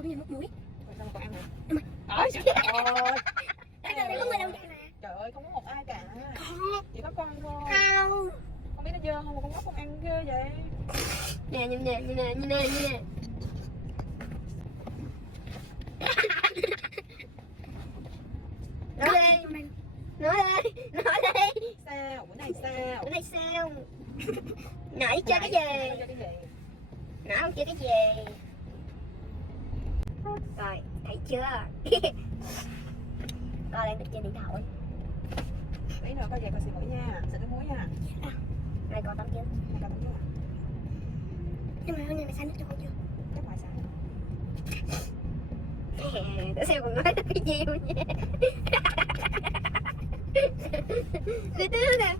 Con nhìn mất muối. Rồi sao mà còn ăn hả? Đúng rồi. Ôi trời ơi. Đây là có người đâu đây mà. Trời ơi, không có một ai cả. Không. Chỉ có con thôi. Không. Không biết nó dơ không mà con nhóc con ăn ghê vậy. Nè, nhìn nè, nhìn nè, nhìn nè, nhìn nè. Nói đi. Nói đi. Nói đi. Sao? Bữa nay sao? Bữa nay sao? Nãy chơi cái gì? Chơi cái gì? Nãy không chơi cái gì? Rồi, thấy chưa? Con đang được chơi điện thoại. Tí nữa coi về coi xì mũi nha. Xịt cái muối nha. Này còn tắm chưa? Này cầm chưa? Nhưng mà hôm nay mày xả nước cho con chưa? Chắc phải xài. Để xem còn nói cái gì không nha. Cái thứ nè.